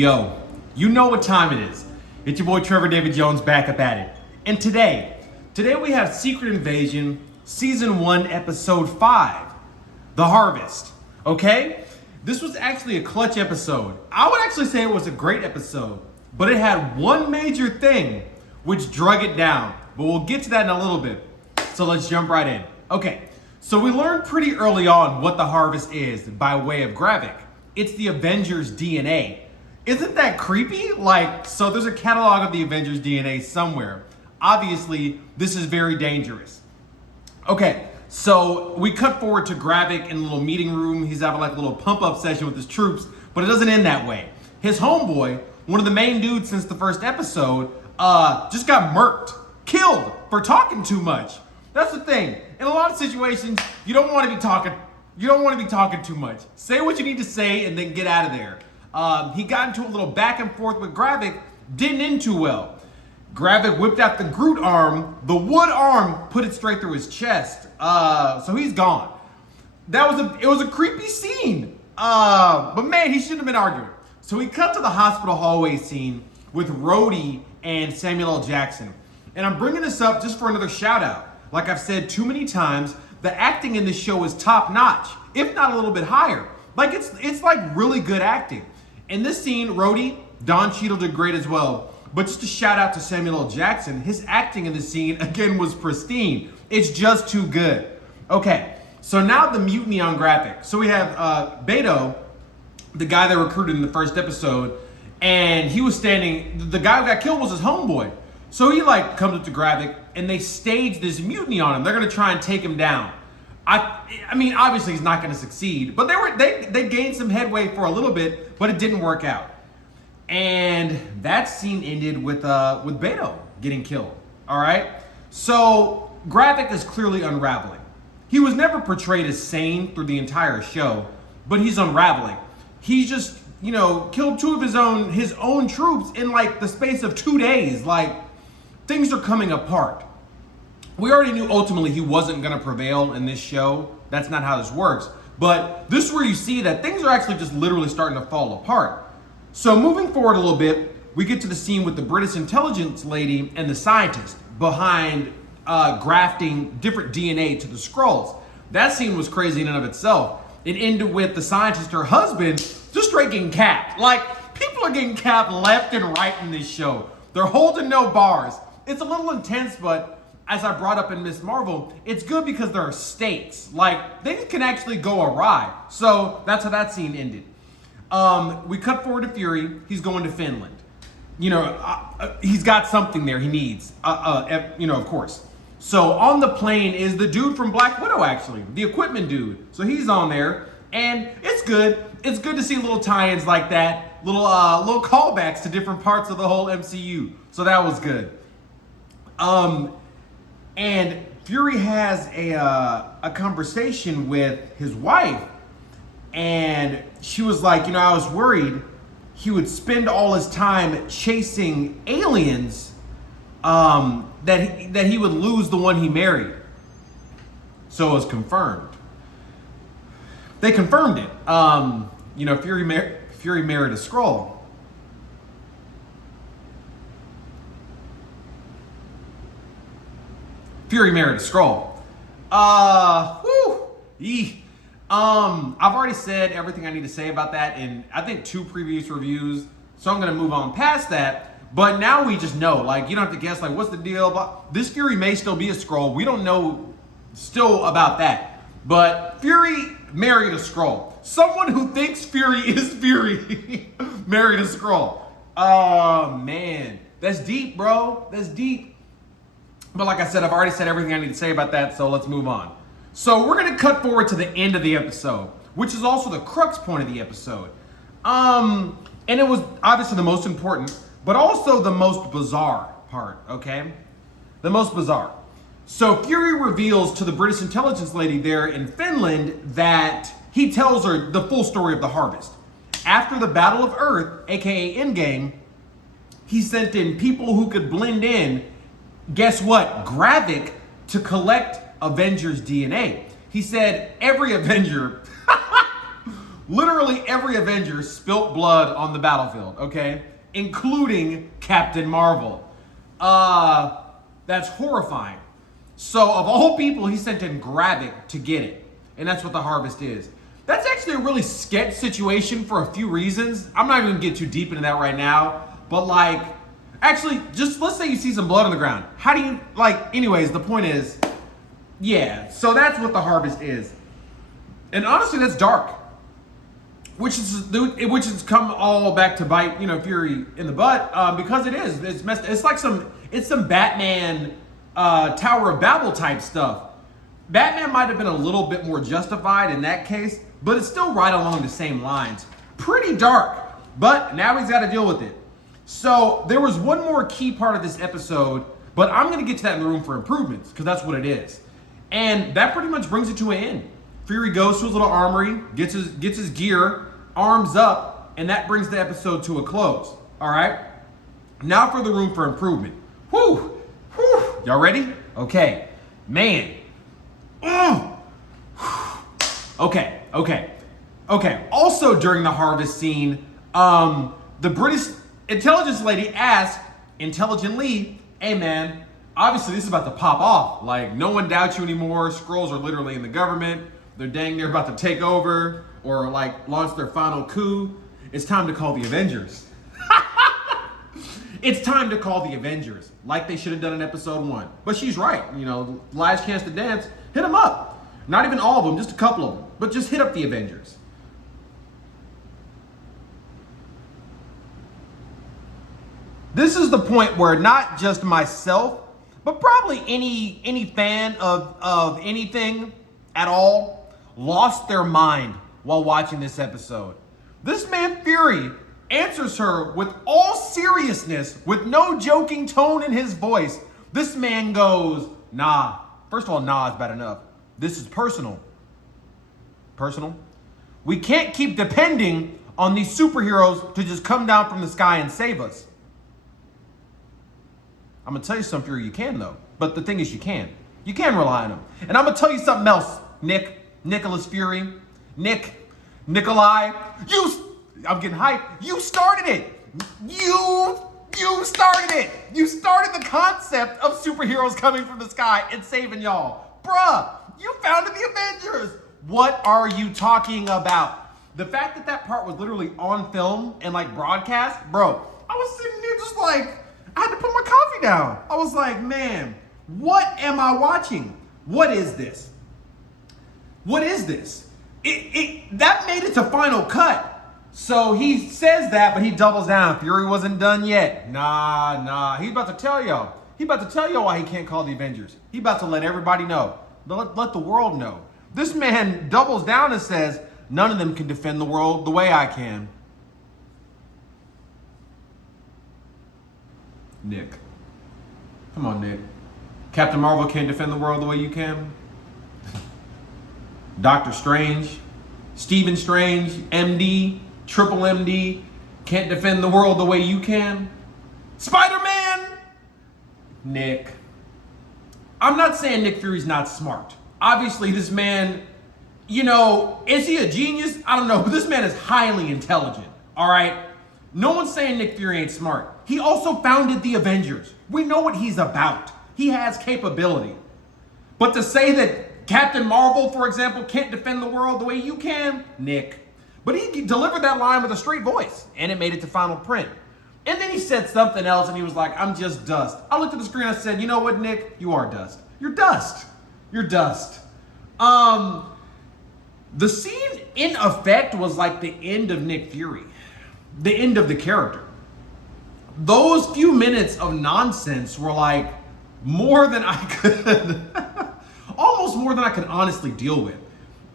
Yo, you know what time it is. It's your boy Trevor David Jones back up at it. And today we have Secret Invasion Season 1 Episode 5, The Harvest, okay? This was actually a clutch episode. I would actually say it was a great episode, but it had one major thing which drug it down. But we'll get to that in a little bit. So let's jump right in. Okay, so we learned pretty early on what the Harvest is by way of Gravik. It's the Avengers DNA. Isn't that creepy? So there's a catalog of the Avengers DNA somewhere. Obviously, this is very dangerous. Okay, so we cut forward to Gravik in a little meeting room. He's having like a little pump-up session with his troops, but it doesn't end that way. His homeboy, one of the main dudes since the first episode, just got murked, killed for talking too much. That's the thing. In a lot of situations, you don't want to be talking too much. Say what you need to say and then get out of there. He got into a little back and forth with Gravik, didn't end too well. Gravik whipped out the Groot arm, the wood arm, put it straight through his chest. So he's gone. It was a creepy scene. But man, he shouldn't have been arguing. So we cut to the hospital hallway scene with Rhodey and Samuel L. Jackson. And I'm bringing this up just for another shout out. Like I've said too many times, the acting in this show is top notch, if not a little bit higher. Like it's like really good acting. In this scene, Rhodey, Don Cheadle did great as well. But just a shout out to Samuel L. Jackson, his acting in this scene, again, was pristine. It's just too good. Okay, so now the mutiny on Gravik. So we have Beto, the guy that recruited in the first episode, and he was standing, the guy who got killed was his homeboy. So he comes up to Gravik, and they stage this mutiny on him. They're gonna try and take him down. I mean, obviously he's not gonna succeed, but they gained some headway for a little bit, but it didn't work out. And that scene ended with Beto getting killed. All right. So Gravik is clearly unraveling. He was never portrayed as sane through the entire show, but he's unraveling. He's just, killed two of his own troops in the space of 2 days. Things are coming apart. We already knew ultimately he wasn't going to prevail in this show. That's not how this works. But this is where you see that things are actually just literally starting to fall apart. So moving forward a little bit, we get to the scene with the British intelligence lady and the scientist behind grafting different DNA to the Skrulls. That scene was crazy in and of itself. It ended with the scientist, her husband, just straight getting capped. People are getting capped left and right in this show. They're holding no bars. It's a little intense, but as I brought up in Ms. Marvel, it's good because there are stakes. Things can actually go awry. So that's how that scene ended. We cut forward to Fury. He's going to Finland. He's got something there he needs, of course. So on the plane is the dude from Black Widow, actually, the equipment dude. So he's on there, and it's good. It's good to see little tie-ins like that, little callbacks to different parts of the whole MCU. So that was good. And Fury has a conversation with his wife, and she was like, I was worried he would spend all his time chasing aliens, that he would lose the one he married. So it was confirmed. They confirmed it. Fury married a Skrull. Fury married a Skrull. I've already said everything I need to say about that in, I think, 2 previous reviews. So I'm going to move on past that. But now we just know, you don't have to guess, what's the deal? But this Fury may still be a Skrull. We don't know still about that. But Fury married a Skrull. Someone who thinks Fury is Fury married a Skrull. Oh, man. That's deep, bro. That's deep. But like I said, I've already said everything I need to say about that, so let's move on. So we're going to cut forward to the end of the episode, which is also the crux point of the episode. And it was obviously the most important, but also the most bizarre part, okay? The most bizarre. So Fury reveals to the British intelligence lady there in Finland that he tells her the full story of the Harvest. After the Battle of Earth, aka Endgame, he sent in people who could blend in, guess what? Gravik, to collect Avengers DNA. He said every Avenger Literally every Avenger spilt blood on the battlefield, okay? Including Captain Marvel. That's horrifying. So of all people, he sent in Gravik to get it. And that's what the Harvest is. That's actually a really sketch situation for a few reasons. I'm not even gonna get too deep into that right now. But like, actually, just let's say you see some blood on the ground. How do you, like, anyways, the point is, yeah, so that's what the Harvest is. And honestly, that's dark. Which has come all back to bite, Fury in the butt, because it is. It's messed. It's like some Batman Tower of Babel type stuff. Batman might have been a little bit more justified in that case, but it's still right along the same lines. Pretty dark, but now he's got to deal with it. So there was one more key part of this episode, but I'm going to get to that in the room for improvements, because that's what it is. And that pretty much brings it to an end. Fury goes to his little armory, gets his gear, arms up, and that brings the episode to a close. All right? Now for the room for improvement. Whew! Whew! Y'all ready? Okay. Man. Okay. Also during the Harvest scene, the British intelligence lady asked intelligently, hey man, obviously this is about to pop off. Like, no one doubts you anymore. Skrulls are literally in the government. They're dang near about to take over or like launch their final coup. It's time to call the Avengers. It's time to call the Avengers, like they should have done in episode 1. But she's right. Last chance to dance, hit them up. Not even all of them, just a couple of them. But just hit up the Avengers. This is the point where not just myself, but probably any fan of anything at all lost their mind while watching this episode. This man Fury answers her with all seriousness, with no joking tone in his voice. This man goes, nah. First of all, nah is bad enough. This is personal. Personal? We can't keep depending on these superheroes to just come down from the sky and save us. I'm going to tell you something, Fury, you can though. But the thing is, you can. You can rely on them. And I'm going to tell you something else, Nicholas Fury, Nikolai, I'm getting hyped. You started it. You started it. You started the concept of superheroes coming from the sky and saving y'all. Bruh, you founded the Avengers. What are you talking about? The fact that part was literally on film and like broadcast, bro, I was sitting there just like, I had to put my coffee down. I was like, man, what am I watching? What is this? What is this? That made it to Final Cut. So he says that, but he doubles down. Fury wasn't done yet. Nah. He's about to tell y'all. He about to tell y'all why he can't call the Avengers. He about to let everybody know. Let the world know. This man doubles down and says, none of them can defend the world the way I can. Nick. Come on, Nick. Captain Marvel can't defend the world the way you can. Doctor Strange, Stephen Strange, MD, Triple MD, can't defend the world the way you can. Spider-Man! Nick. I'm not saying Nick Fury's not smart. Obviously, this man, is he a genius? I don't know, but this man is highly intelligent, all right? No one's saying Nick Fury ain't smart. He also founded the Avengers. We know what he's about. He has capability. But to say that Captain Marvel, for example, can't defend the world the way you can, Nick. But he delivered that line with a straight voice, and it made it to final print. And then he said something else, and he was like, I'm just dust. I looked at the screen and I said, you know what, Nick? You are dust. You're dust. You're dust. The scene, in effect, was like the end of Nick Fury. The end of the character. Those few minutes of nonsense were like more than I could, almost more than I could honestly deal with.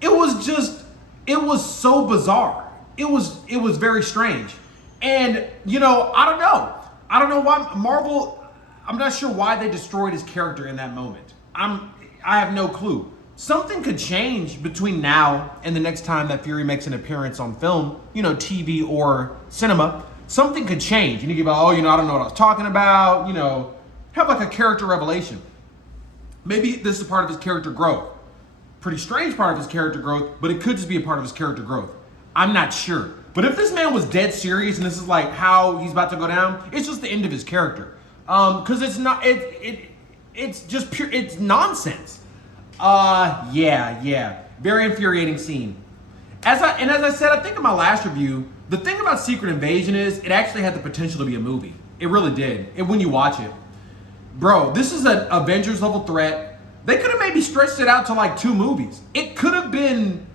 It was so bizarre. It was very strange. And, I don't know why Marvel, I'm not sure why they destroyed his character in that moment. I have no clue. Something could change between now and the next time that Fury makes an appearance on film, TV or cinema. Something could change. And you could be like, I don't know what I was talking about, have like a character revelation. Maybe this is part of his character growth. Pretty strange part of his character growth, but it could just be a part of his character growth. I'm not sure. But if this man was dead serious and this is like how he's about to go down, it's just the end of his character. Because it's not, it's just pure, it's nonsense. Yeah. Very infuriating scene. As I said, I think in my last review, the thing about Secret Invasion is it actually had the potential to be a movie. It really did. When you watch it. Bro, this is an Avengers level threat. They could have maybe stretched it out to like 2 movies. It could have been,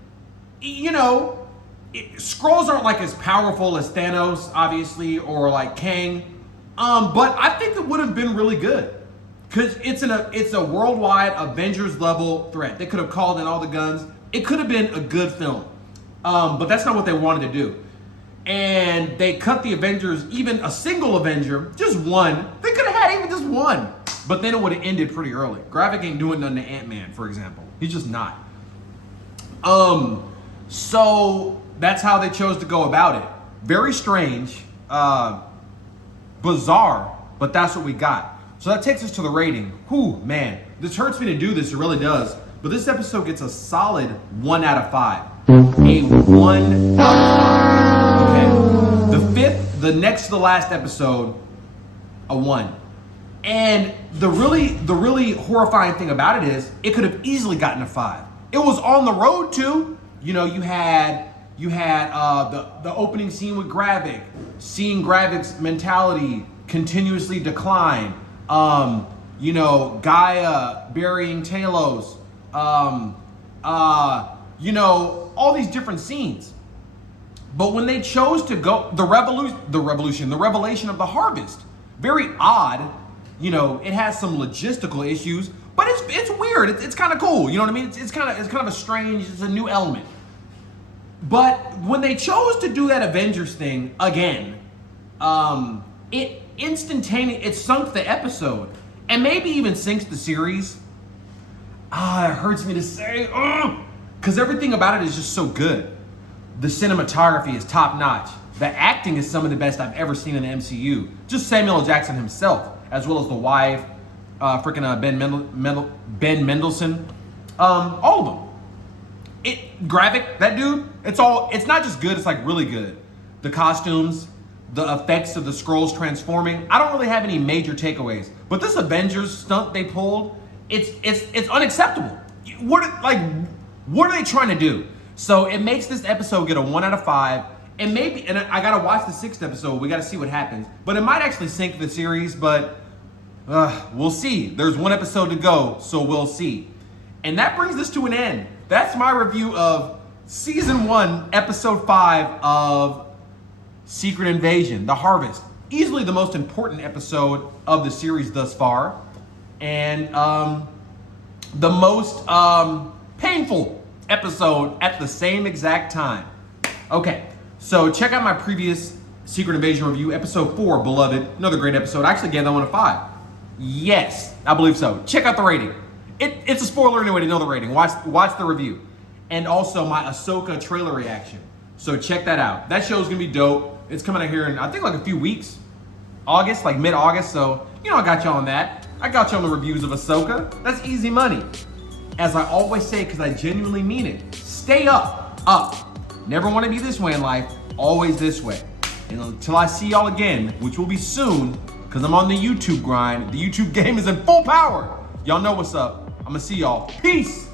Skrulls aren't like as powerful as Thanos, obviously, or like Kang. But I think it would have been really good. Because it's a worldwide Avengers level threat. They could have called in all the guns. It could have been a good film. But that's not what they wanted to do. And they cut the Avengers, even a single Avenger, just one. They could have had even just one. But then it would have ended pretty early. Gravik ain't doing nothing to Ant-Man, for example. He's just not. So that's how they chose to go about it. Very strange, bizarre, but that's what we got. So that takes us to the rating. Whew, man, this hurts me to do this, it really does. But this episode gets a solid 1 out of 5. A 1 out of 5. Okay. The next to the last episode, a 1. And the really horrifying thing about it is it could have easily gotten a 5. It was on the road to, you had the opening scene with Gravik, seeing Gravik's mentality continuously decline. Gaia burying Talos, all these different scenes. But when they chose to go, the revelation of the harvest, very odd. It has some logistical issues, but it's weird. It's kind of cool. You know what I mean? It's kind of a strange. It's a new element. But when they chose to do that Avengers thing again, it sunk the episode and maybe even sinks the series. It hurts me to say, because everything about it is just so good. The cinematography is top notch. The acting is some of the best I've ever seen in the MCU. Just Samuel L. Jackson himself, as well as the wife, Ben Mendelsohn, all of them. Gravik, that dude, it's not just good, it's like really good. The costumes, the effects of the Skrulls transforming. I don't really have any major takeaways, but this Avengers stunt they pulled, it's unacceptable. What are they trying to do? So it makes this episode get a 1 out of 5. And I gotta watch the 6th episode. We gotta see what happens. But it might actually sink the series, but we'll see. There's 1 episode to go, so we'll see. And that brings this to an end. That's my review of Season 1, Episode 5 of Secret Invasion, The Harvest. Easily the most important episode of the series thus far. And the most painful episode at the same exact time. Okay. So check out my previous Secret Invasion review, episode 4, Beloved. Another great episode. I actually gave that one a 5. Yes, I believe so. Check out the rating. It's a spoiler anyway to know the rating. Watch the review. And also my Ahsoka trailer reaction. So check that out. That show's gonna be dope. It's coming out here in, I think, like a few weeks. August, like mid-August. So, I got y'all on that. I got y'all on the reviews of Ahsoka. That's easy money. As I always say, because I genuinely mean it, stay up. Never want to be this way in life, always this way. And until I see y'all again, which will be soon, because I'm on the YouTube grind. The YouTube game is in full power. Y'all know what's up. I'm going to see y'all. Peace.